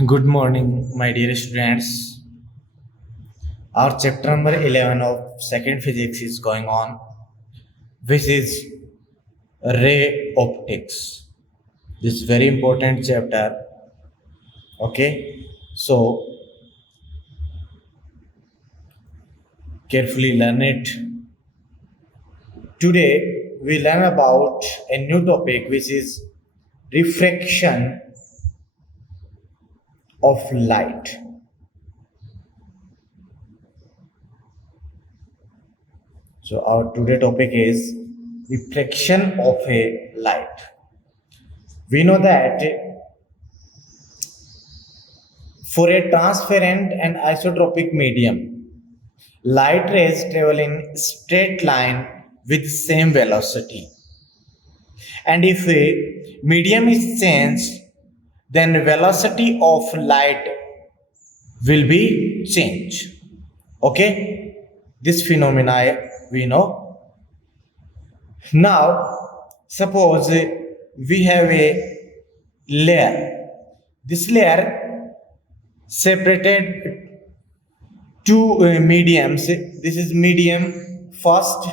Good morning, my dear students. Our chapter number 11 of second physics is going on, which is ray optics. This is very important chapter. Okay, so carefully learn it. Today we learn about a new topic, which is refraction of light. So our today topic is refraction of a light. We know that for a transparent and isotropic medium, light rays travel in straight line with same velocity. And if a medium is changed, then velocity of light will be changed. Okay? This phenomena we know. Now, suppose we have a layer. This layer separated two mediums. This is medium first,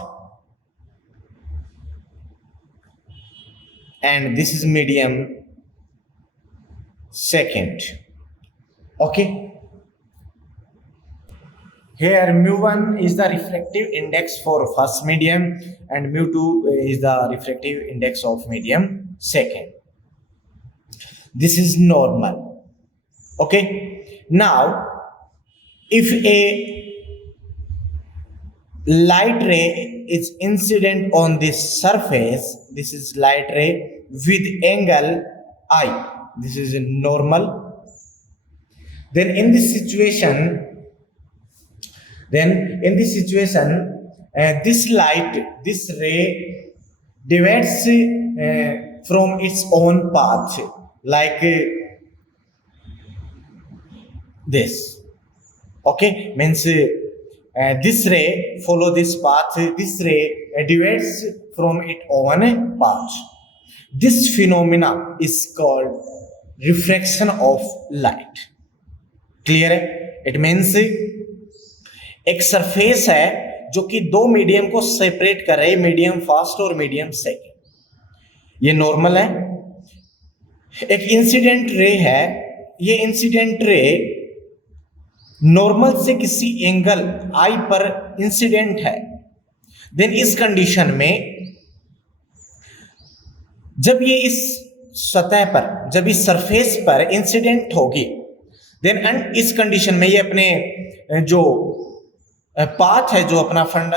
and this is medium second. Okay. Here mu1 is the refractive index for first medium and mu2 is the refractive index of medium second. This is normal. Okay. Now, if a light ray is incident on this surface, this is light ray with angle I. This is normal. Then in this situation, this light, this ray divides from its own path, like this. Okay, means this ray follow this path. This ray divides from its own path. This phenomena is called refraction of light. Clear है? It means एक surface है जो कि दो medium को separate कर रही है, मीडियम फर्स्ट और मीडियम सेकेंड. ये नॉर्मल है. एक इंसिडेंट रे है. ये इंसिडेंट रे नॉर्मल से किसी एंगल आई पर इंसिडेंट है. देन इस कंडीशन में जब ये इस सतह पर, जब इस सरफेस पर इंसिडेंट होगी, देन इस कंडीशन में ये अपने जो पाथ है, जो अपना फंड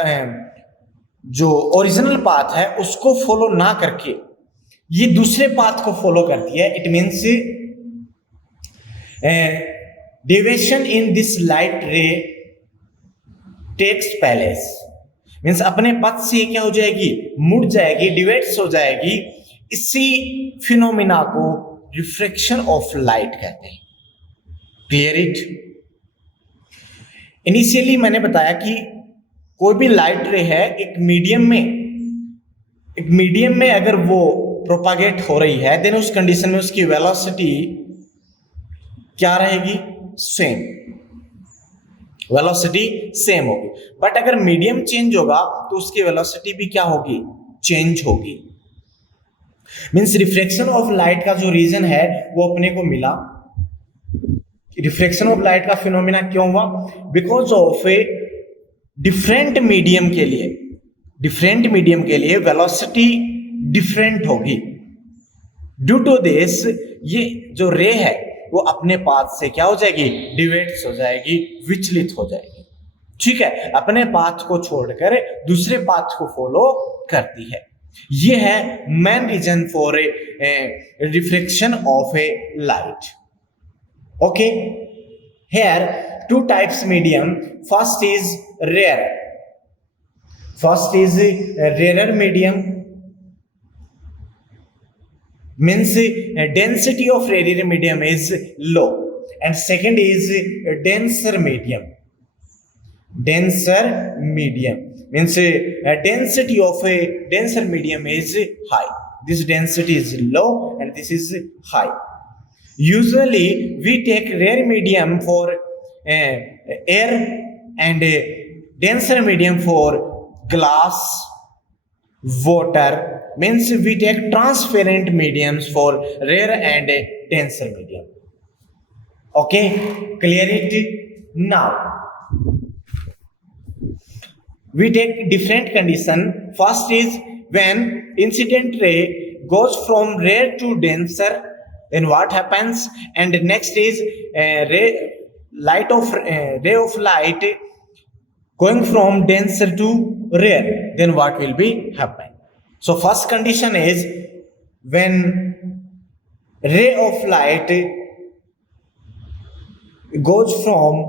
जो ओरिजिनल पाथ है उसको फॉलो ना करके ये दूसरे पाथ को फॉलो करती है. It means deviation in this light ray takes place. Means अपने पथ से क्या हो जाएगी, मुड़ जाएगी, डिवेट्स हो जाएगी. इसी फिनोमिना को रिफ्रैक्शन ऑफ लाइट कहते हैं. Clear it? इनिशियली मैंने बताया कि कोई भी लाइट रे है एक मीडियम में अगर वो प्रोपागेट हो रही है, देन उस कंडीशन में उसकी वेलोसिटी क्या रहेगी, सेम. वेलोसिटी सेम होगी. बट अगर मीडियम चेंज होगा तो उसकी वेलोसिटी भी क्या होगी, चेंज होगी. मीन्स रिफ्रैक्शन ऑफ लाइट का जो रीजन है वो अपने को मिला. रिफ्रैक्शन ऑफ लाइट का फिनोमिना क्यों हुआ? Because of a different medium के लिए वेलोसिटी डिफरेंट होगी. ड्यू टू दिस ये जो रे है वो अपने पाथ से क्या हो जाएगी, डिवेट्स हो जाएगी, विचलित हो जाएगी. ठीक है, अपने पाथ को छोड़कर दूसरे पाथ को फॉलो करती है. ये है main reason for a reflection of a light. Okay, here two types medium. First is rare. Rarer medium. Means density of rarer medium is low. And second is denser medium. Means density of a denser medium is high. This density is low and this is high. Usually, we take rare medium for air and denser medium for glass, water. Means we take transparent mediums for rare and denser medium. Okay, clear it now. We take different condition. First is when incident ray goes from rare to denser, then what happens? And next is ray of light going from denser to rare, then what will be happen? So first condition is when ray of light goes from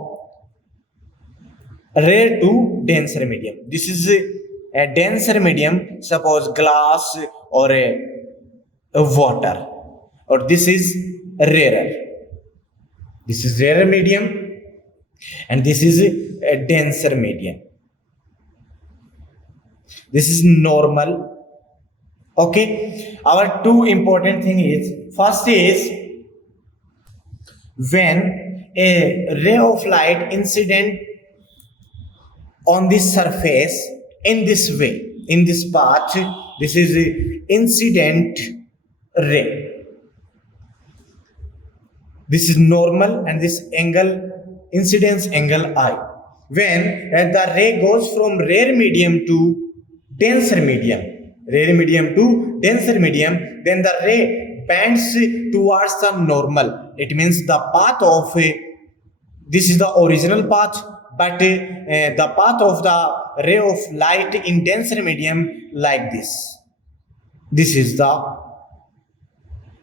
rare to denser medium. This is a denser medium, suppose glass or a water, or this is rarer. This is rarer medium and this is a denser medium. This is normal. Okay, our two important thing is, first is when a ray of light incident on this surface in this way, in this path, this is incident ray. This is normal and this angle, incidence angle I. When the ray goes from rare medium to denser medium, rare medium to denser medium, then the ray bends towards the normal. It means the path of this is the original path, but the path of the ray of light in denser medium like this. This is the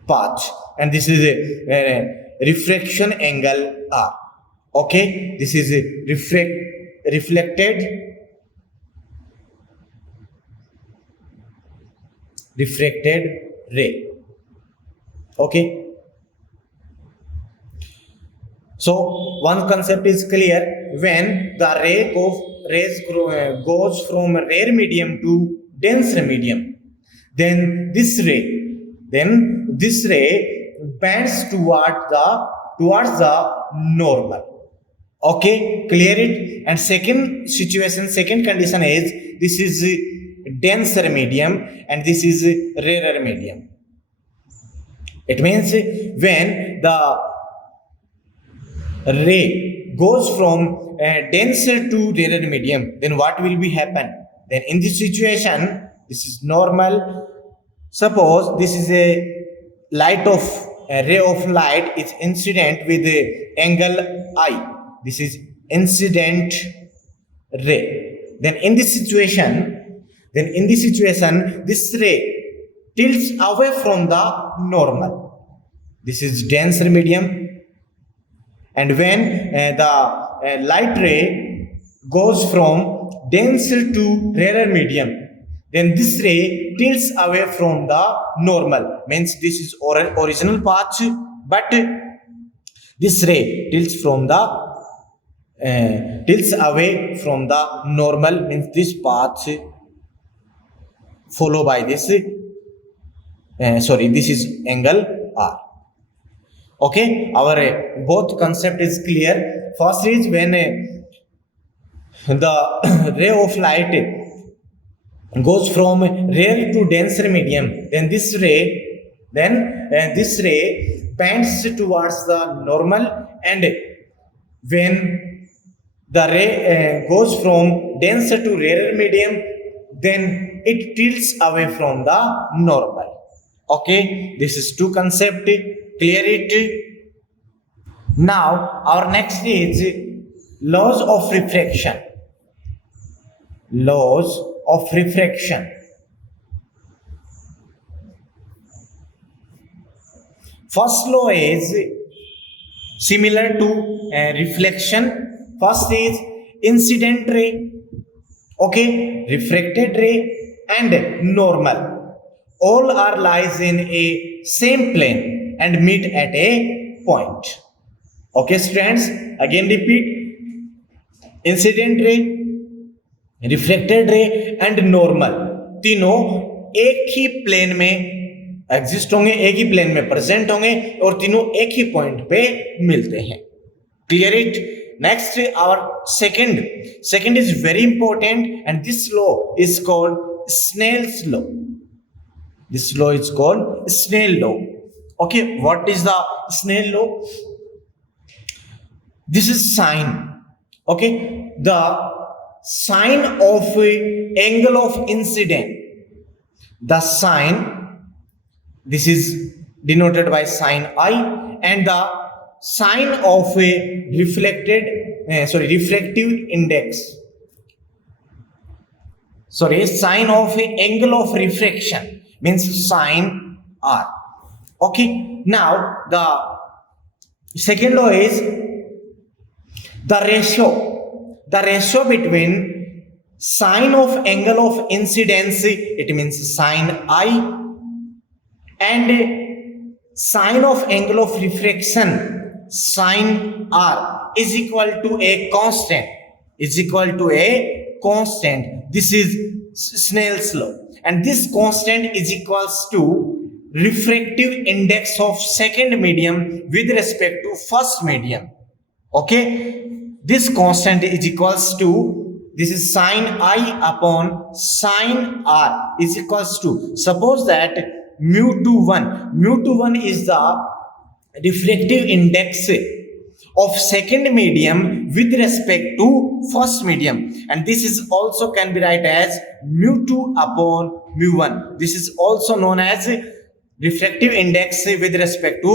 path, and this is a refraction angle R. Okay, this is a reflected ray. Okay. So one concept is clear. When the rays goes from rare medium to denser medium, then this ray bends towards the normal. Okay, clear it. And second condition is this is denser medium and this is rarer medium. It means when the ray goes from denser to rarer medium, then what will be happen? Then in this situation, this is normal. Suppose this is a ray of light is incident with the angle I. This is incident ray. Then in this situation, this ray tilts away from the normal. This is denser medium. And when the light ray goes from denser to rarer medium, then this ray tilts away from the normal. Means this is original path, but this ray tilts away from the normal. Means this path followed by this. This is angle R. Okay, our both concept is clear. First is when the ray of light goes from rare to denser medium, then this ray bends towards the normal, and when the ray goes from denser to rarer medium, then it tilts away from the normal. Okay, this is two concept. Clear it. Now our next is laws of refraction. Laws of refraction. First law is similar to reflection. First is incident ray, okay, refracted ray and normal. All are lies in a same plane and meet at a point. Okay students, again repeat. Incident ray, reflected ray and normal तीनों एक ही plane में exist होंगे, एक ही plane में present होंगे और तीनों एक ही पॉइंट पे मिलते हैं. Clear it. Next our second is very important and this law is called Snell's law. This law is called Snell law. Okay, what is the Snell law? This is sine. Okay, the sine of angle of incident. The sine, this is denoted by sine I, and the sine of a refractive index. Sine of a angle of refraction means sine R. Okay, now the second law is the ratio between sine of angle of incidence, it means sine I, and sine of angle of refraction, sine R, is equal to a constant. This is Snell's law. And this constant is equals to refractive index of second medium with respect to first medium. Okay, this constant is equals to, this is sine I upon sine R is equals to, suppose that mu21 is the refractive index of second medium with respect to first medium, and this is also can be write as mu2 upon mu1. This is also known as refractive index with respect to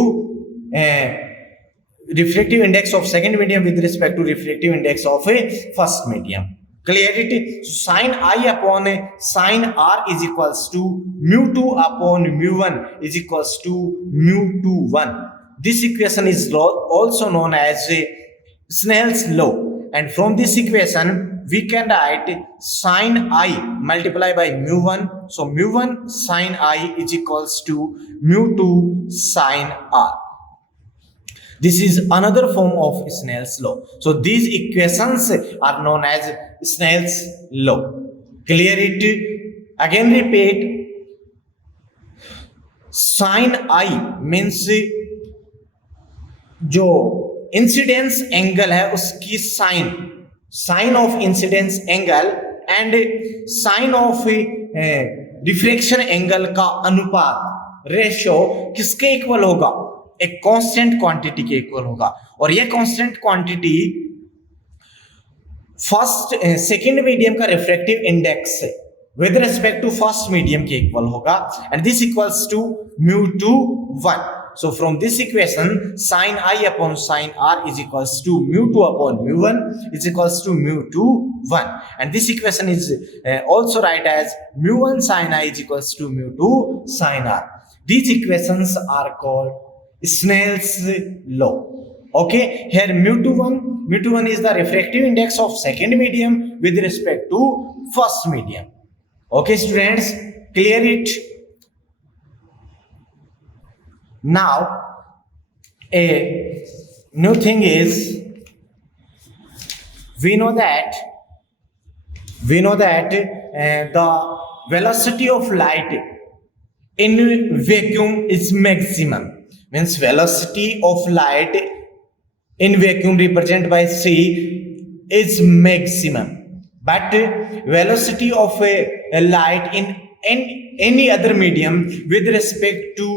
refractive index of second medium with respect to refractive index of a first medium. Clarity. So sine I upon sine R is equals to mu2 upon mu1 is equals to mu21. This equation is also known as Snell's law, and from this equation we can write sine I multiply by mu1. So mu1 sine I is equals to mu2 sine R. This is another form of Snell's law. So these equations are known as Snell's law. Clear it? Again repeat. Sine I means जो incidence angle है उसकी sine of incidence angle and sine of refraction angle का अनुपात, ratio किसके equal होगा? एक constant quantity के equal होगा, और यह कांस्टेंट क्वांटिटी सेकेंड मीडियम का refractive index with respect to first medium के इक्वल होगा, and this equals to mu21. So from this equation, sine I upon sine R is equals to mu2 upon mu1 is equals to mu21, and this equation is also write as mu1 sine I is equals to mu2 sine R. These equations are called Snell's law. Okay, here mu21 is the refractive index of second medium with respect to first medium. Okay students, clear it? Now a new thing is, we know that the velocity of light in vacuum is maximum. Means velocity of light in vacuum represented by c is maximum, but velocity of a light in any other medium with respect to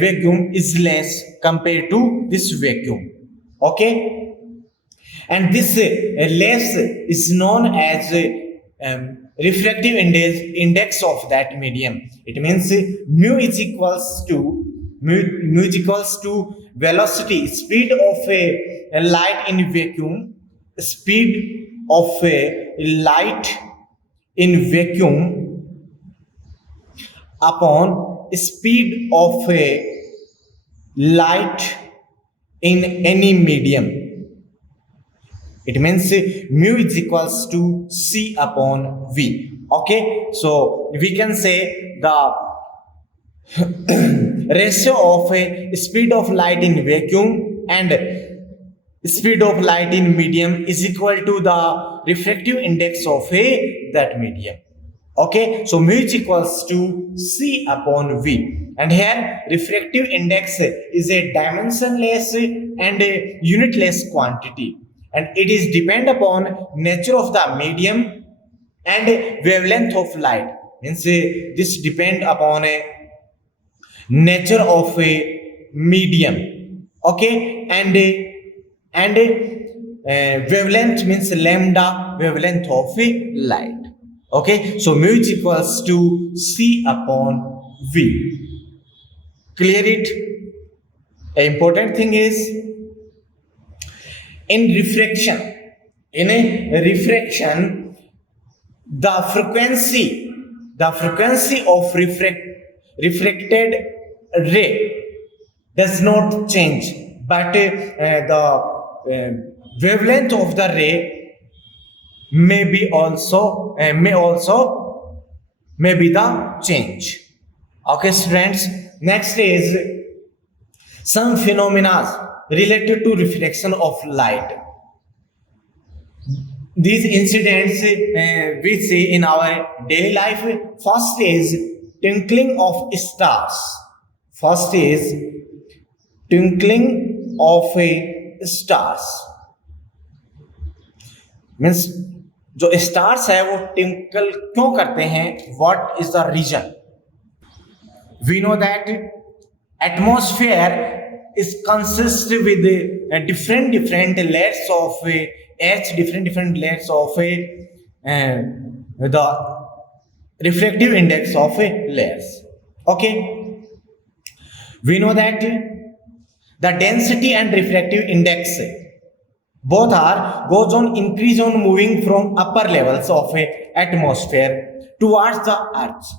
vacuum is less compared to this vacuum. Okay, and this less is known as refractive index of that medium. It means mu is equals to velocity, speed of a light in vacuum, speed of a light in vacuum upon speed of a light in any medium. It means mu is equals to c upon v. Okay, so we can say the ratio of a speed of light in vacuum and speed of light in medium is equal to the refractive index of that medium. Okay, so mu is equals to C upon V. And here refractive index is a dimensionless and a unitless quantity, and it is depend upon nature of the medium and wavelength of light. Means this depend upon a nature of a medium, okay, and wavelength means lambda wavelength of a light. Okay, so mu is equals to C upon V. Clear it? The important thing is in refraction, the frequency of refracted ray does not change, but the wavelength of the ray may be the change. Okay, students. Next is some phenomena related to reflection of light. These incidents we see in our daily life. First is twinkling of stars. Means जो stars है वो twinkle क्यों करते हैं? What is the reason? We know that atmosphere is consist with different layers of H, different layers of the refractive index of layers. Okay, we know that the density and refractive index both goes on increase on moving from upper levels of atmosphere towards the earth.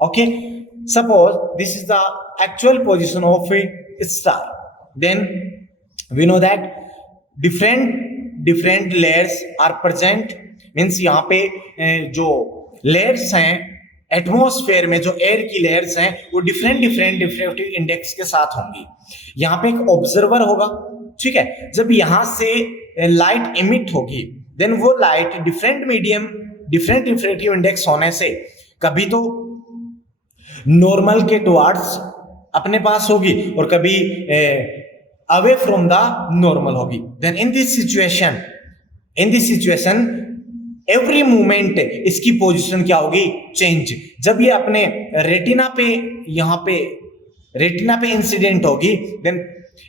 Okay, suppose this is the actual position of a star, then we know that different layers are present. Means यहाँ पे जो layers हैं atmosphere में, जो air की layers हैं वो different refractive index के साथ होंगी. यहाँ पे एक ऑब्जर्वर होगा, ठीक है. जब यहाँ से लाइट इमिट होगी देन वो लाइट डिफरेंट रिफ्रैक्टिव इंडेक्स होने से कभी तो नॉर्मल के टुवर्ड्स अपने पास होगी और कभी अवे फ्रॉम द नॉर्मल होगी. Then in this situation every moment इसकी पोजीशन क्या होगी? चेंज. जब ये अपने रेटिना पे इंसिडेंट होगी देन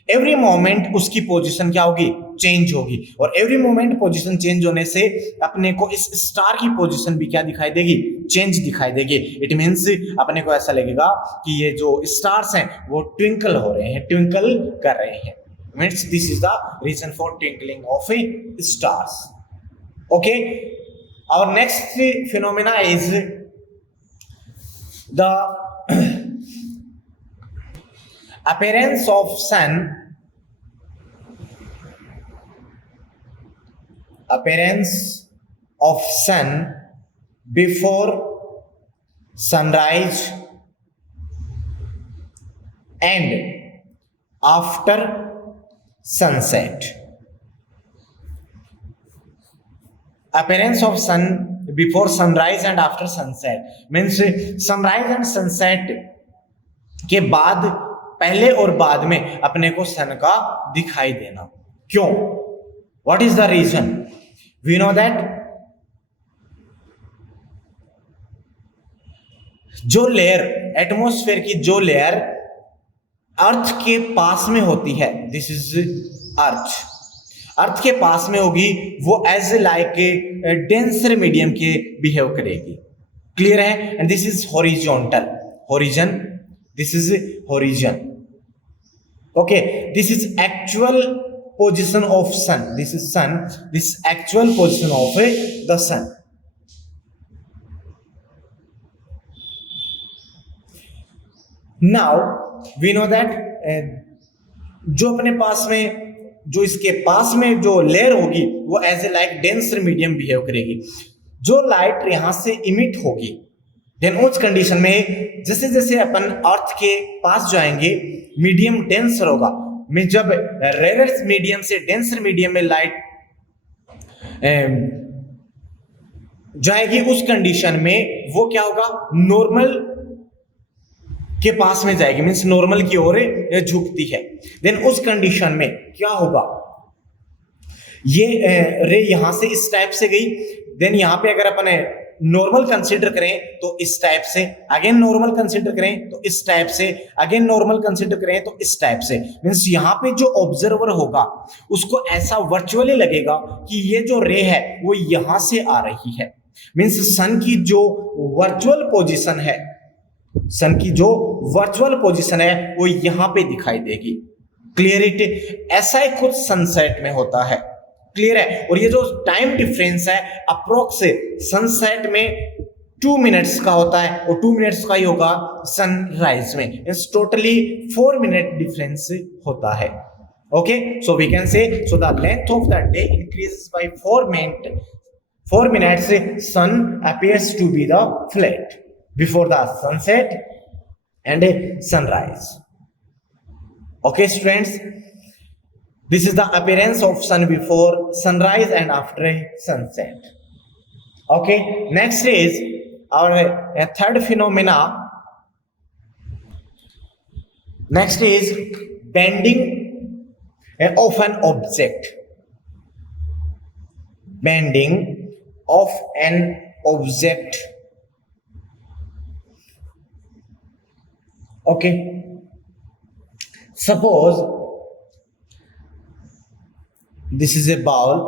एवरी मोमेंट उसकी पोजीशन क्या होगी? चेंज होगी. और एवरी मोमेंट पोजीशन चेंज होने से अपने को इस स्टार की पोजीशन भी क्या दिखाई देगी? चेंज दिखाई देगी. इट मीन्स अपने को ऐसा लगेगा कि ये जो स्टार्स हैं वो ट्विंकल हो रहे हैं, ट्विंकल कर रहे हैं. Means this is the reason for twinkling of stars. Okay, our next phenomena is the appearance of sun before sunrise and after sunset. Appearance of sun before sunrise and after sunset means sunrise and sunset के बाद, पहले और बाद में अपने को सन का दिखाई देना. क्यों? What is the reason? We know that जो लेयर एटमॉस्फेयर की जो लेयर अर्थ के पास में होती है, दिस इज अर्थ के पास में होगी, वो एज लाइक डेंसर मीडियम के बिहेव करेगी. क्लियर है? And this is horizon. This is horizon. Okay, this is actual position of sun. This is sun. This actual position of the sun. Now we know that जो अपने पास में, जो इसके पास में जो लेयर होगी वो as a like denser medium behave करेगी. जो लाइट यहां से इमिट होगी देन उस कंडीशन में जैसे जैसे अपन अर्थ के पास जाएंगे मीडियम डेंसर होगा. मैं जब रेयर मीडियम से डेंसर मीडियम में लाइट जाएगी, उस कंडीशन में वो क्या होगा, नॉर्मल के पास में जाएगी, मीन्स नॉर्मल की ओर झुकती है। देन उस कंडीशन में क्या होगा, ये रे यहां से इस टाइप से गई, देन यहां पे अगर अपन नॉर्मल कंसीडर करें तो इस टाइप से, अगेन नॉर्मल कंसीडर करें तो इस टाइप से, अगेन नॉर्मल कंसीडर करें तो इस टाइप से। मींस यहां पे जो ऑब्जर्वर होगा उसको ऐसा वर्चुअली लगेगा कि ये जो रे है वो यहां से आ रही है। मींस सन की जो वर्चुअल पोजीशन है, सन की जो वर्चुअल पोजीशन है वो यहां पे दिखाई देगी। क्लियरिटी, ऐसा ही कुछ सनसेट में होता है। क्लियर है। और ये जो टाइम डिफरेंस है अप्रोक्स सनसेट में 2 मिनट्स का होता है और 2 मिनट्स का ही होगा सनराइज में, टोटली 4 मिनट डिफरेंस होता है। Okay, so we can say so the length of the day increases by 4 minutes, sun appears to be the flat before the sunset and sunrise. Okay students, this is the appearance of sun before sunrise and after sunset. Okay, next is our third phenomena. Next is bending of an object. Bending of an object. Okay, suppose this is a bowl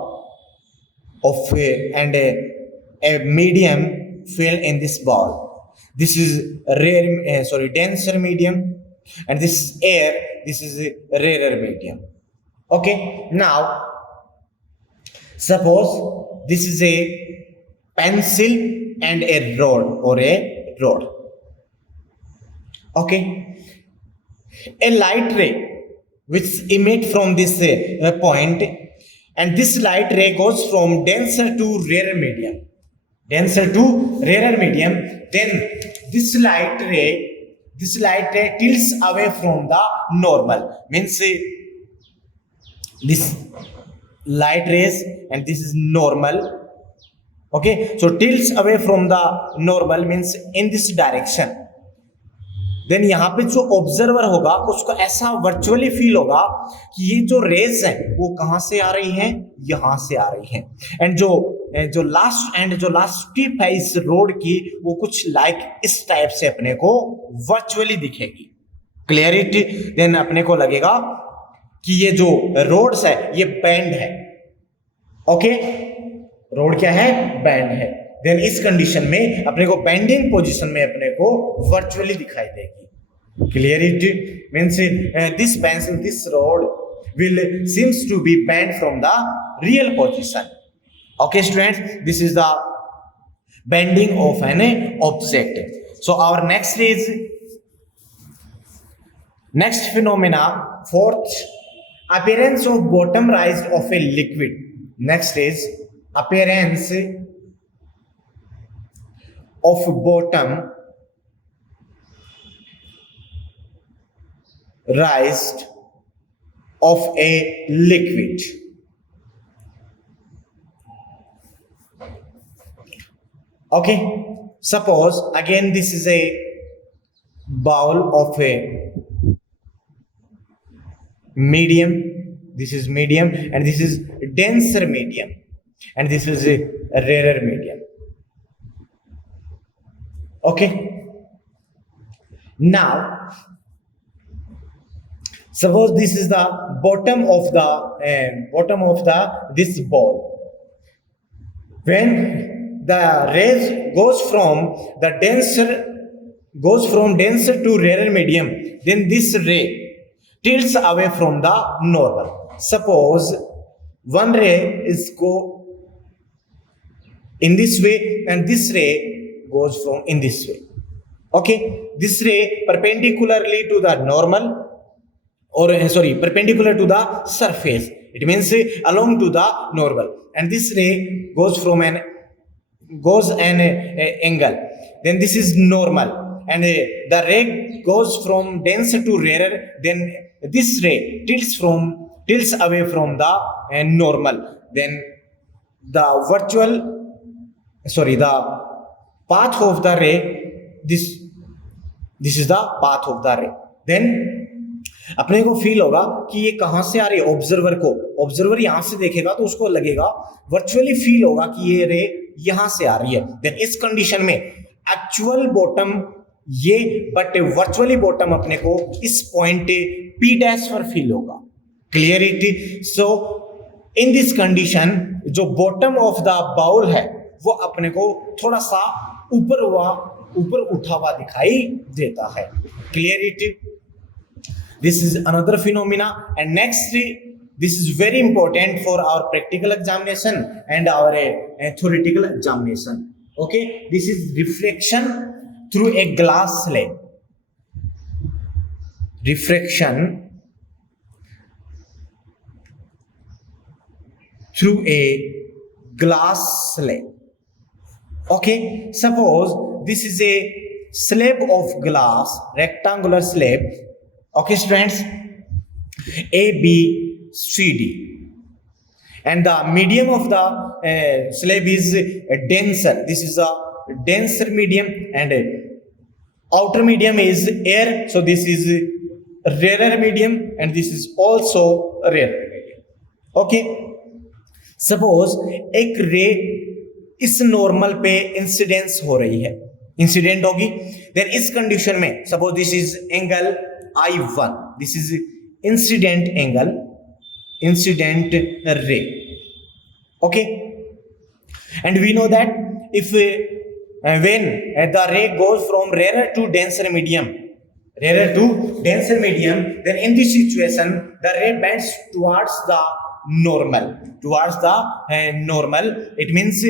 of and a medium filled in this bowl. This is a denser medium, and this is air, this is a rarer medium. Okay, now suppose this is a pencil and a rod or a rod. Okay, a light ray which emit from this point, and this light ray goes from denser to rarer medium, denser to rarer medium. Then this light ray tilts away from the normal, means this light rays and this is normal. Okay, so tilts away from the normal means in this direction. Then यहाँ पे जो observer होगा उसको ऐसा virtually feel होगा कि ये जो रेज है वो कहाँ से आ रही हैं, यहाँ से आ रही हैं। एंड जो लास्ट टिप है इस रोड की वो कुछ लाइक इस टाइप से अपने को वर्चुअली दिखेगी। क्लियरिटी, देन अपने को लगेगा कि ये जो रोड्स है ये बैंड है। ओके, रोड क्या है, बैंड है। देन इस कंडीशन में अपने को बेंडिंग पोजीशन में अपने को वर्चुअली दिखाई देगी। Clarity means this pencil, this road will seems to be bent from the real position. Okay students, this is the bending of an object. So our next phenomena, fourth, appearance of bottom rise of a liquid. Next is appearance of bottom raised of a liquid. Okay, suppose again this is a bowl of a medium, this is medium, and this is denser medium, and this is a rarer medium. Okay, now suppose this is the bottom of this bowl. When the rays goes from denser to rarer medium, then this ray tilts away from the normal. Suppose one ray is go in this way and this ray goes from in this way. Okay, this ray perpendicularly to the normal, or perpendicular to the surface, it means along to the normal, and this ray goes an angle, then this is normal, and the ray goes from denser to rarer, then this ray tilts away from the normal, then the virtual sorry, the path of the ray, this is the path of the ray. Then अपने को feel होगा कि ये कहां से आ रही है, observer यहां से देखेगा तो उसको लगेगा, वर्चुअली फील होगा कि ये रे यहां से आ रही है. देन इस कंडीशन में एक्चुअल बॉटम ये, बट वर्चुअली बॉटम अपने को इस पॉइंट P डैश पर फील होगा. Clear it? So in this condition जो बॉटम ऑफ द बाउल है वो अपने को थोड़ा सा ऊपर उठा हुआ दिखाई देता है. Clear it? This is another phenomena. And next, this is very important for our practical examination and our theoretical examination. Okay, this is refraction through a glass slab. Refraction through a glass slab. Okay, suppose this is a slab of glass, rectangular slab. Okay, students, A, B, C, D, and the medium of the slab is denser. This is a denser medium, and outer medium is air. So this is rarer medium, and this is also rarer medium. Okay, suppose एक रे इस normal पे incidence हो रही है, incident होगी. Then इस condition में suppose this is angle I1, this is incident angle, incident ray. Okay, and we know that if when the ray goes from rarer to denser medium, then in this situation the ray bends towards the normal, it means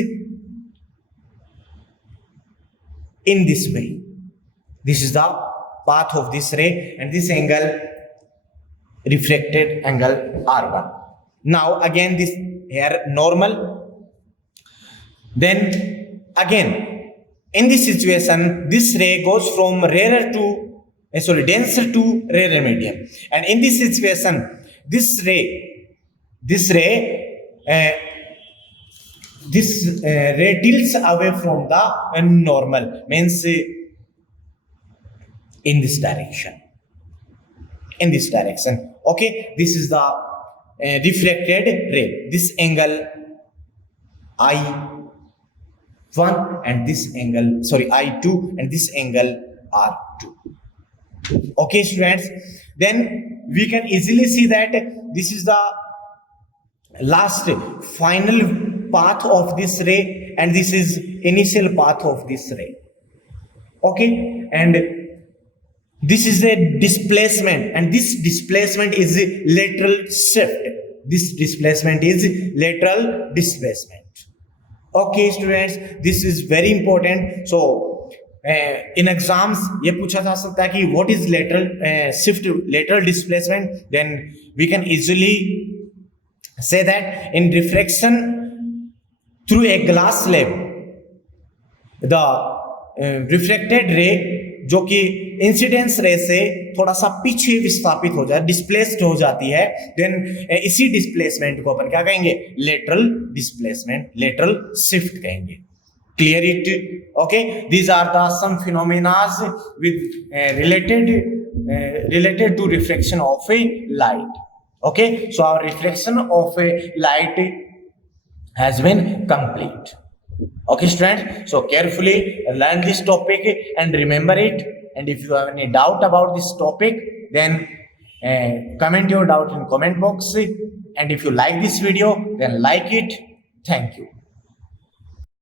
in this way. This is the path of this ray, and this angle, refracted angle R1. Now again this here normal. Then again in this situation this ray goes from denser to rarer medium, and in this situation this ray tilts away from the normal, means in this direction. Okay, this is the refracted ray. This angle I1 and this angle, I2, and this angle R2. Okay, students, then we can easily see that this is the last final path of this ray, and this is initial path of this ray. Okay, and this is a displacement, and this displacement is lateral shift. Okay, students, this is very important. So in exams ये पूछा जा सकता है कि what is lateral displacement. Then we can easily say that in refraction through a glass slab, the refracted ray जो कि incidence रे से थोड़ा सा पीछे विस्थापित हो जाए, डिस्प्लेस्ड हो जाती है, देन इसी डिस्प्लेसमेंट को अपन क्या कहेंगे, लेटरल डिस्प्लेसमेंट, लेटरल शिफ्ट कहेंगे. Clear it? Okay, these are the some phenomenas with related to refraction of a light. Okay, so our refraction of a light has been complete. Okay, students, so carefully learn this topic and remember it. And if you have any doubt about this topic, then comment your doubt in comment box. And if you like this video, then like it. Thank you.